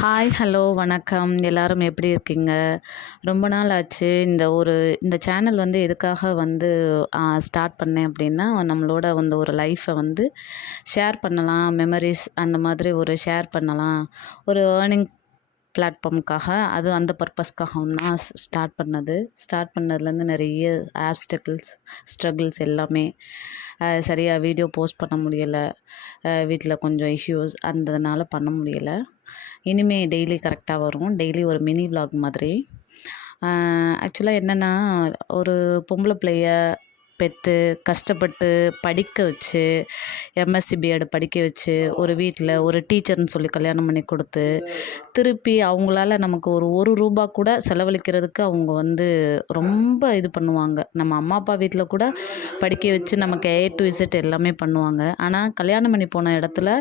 Hi, hello, வணக்கம். எல்லாரும் எப்படி இருக்கீங்க? ரொம்ப நாள் ஆச்சு. இந்த சேனல் வந்து எதுக்காக வந்து ஸ்டார்ட் பண்ணேன் அப்படின்னா, நம்மளோட ஒரு லைஃப்பை வந்து ஷேர் பண்ணலாம். மெமரீஸ் அந்த மாதிரி ஒரு ஷேர் பண்ணலாம். ஒரு ஏர்னிங் பிளாட்ஃபார்முக்காக அந்த பர்பஸ்க்காகவும் தான் ஸ்டார்ட் பண்ணது. ஸ்டார்ட் பண்ணதுலேருந்து நிறைய ஸ்ட்ரகிள்ஸ் எல்லாமே சரியாக வீடியோ போஸ்ட் பண்ண முடியலை. வீட்டில் கொஞ்சம் இஷ்யூஸ் அந்ததுனால பண்ண முடியலை. இனிமே டெய்லி கரெக்டாக வரும். டெய்லி ஒரு மினி விலாக் மாதிரி. ஆக்சுவலாக என்னென்னா, ஒரு பொம்பளை பிள்ளைய பெற்று கஷ்டப்பட்டு படிக்க வச்சு, எம்எஸ்சி பிஎட் படிக்க வச்சு, ஒரு வீட்டில் ஒரு டீச்சர்னு சொல்லி கல்யாணம் பண்ணி கொடுத்து, திருப்பி அவங்களால நமக்கு ஒரு ரூபா கூட செலவழிக்கிறதுக்கு அவங்க வந்து ரொம்ப இது பண்ணுவாங்க. நம்ம அம்மா அப்பா வீட்டில் கூட படிக்க வச்சு நமக்கு ஏ டு இசட் எல்லாமே பண்ணுவாங்க. ஆனால் கல்யாணம் பண்ணி போன இடத்துல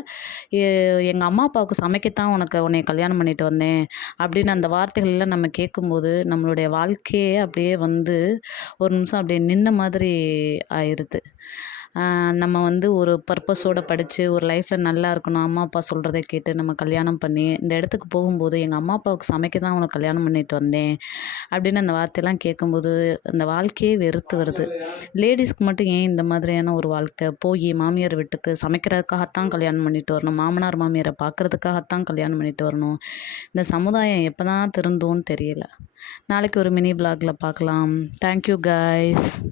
எங்கள் அம்மா அப்பாவுக்கு சமைக்கத்தான் உன்னை கல்யாணம் பண்ணிட்டு வந்தேன் அப்படின்னு அந்த வார்த்தைகள்லாம் நம்ம கேட்கும்போது நம்மளுடைய வாழ்க்கையே அப்படியே வந்து ஒரு நிமிஷம் அப்படியே நின்ன மாதிரி ஆயிடுது. நம்ம வந்து ஒரு பர்பஸோடு படித்து ஒரு லைஃப்பில் நல்லா இருக்கணும், அம்மா அப்பா சொல்கிறத கேட்டு நம்ம கல்யாணம் பண்ணி இந்த இடத்துக்கு போகும்போது எங்கள் அம்மா அப்பாவுக்கு சமைக்க தான் உனக்கு கல்யாணம் பண்ணிட்டு வந்தேன் அப்படின்னு அந்த வார்த்தையெல்லாம் கேட்கும்போது அந்த வாழ்க்கையே வெறுத்து வருது. லேடிஸ்க்கு மட்டும் ஏன் இந்த மாதிரியான ஒரு வாழ்க்கை? போய் மாமியார் வீட்டுக்கு சமைக்கிறதுக்காகத்தான் கல்யாணம் பண்ணிட்டு வரணும், மாமனார் மாமியாரை பார்க்குறதுக்காகத்தான் கல்யாணம் பண்ணிட்டு வரணும். இந்த சமுதாயம் எப்போ தான் திருந்தோன்னு தெரியல. நாளைக்கு ஒரு மினி விலாகில் பார்க்கலாம். Thank you guys.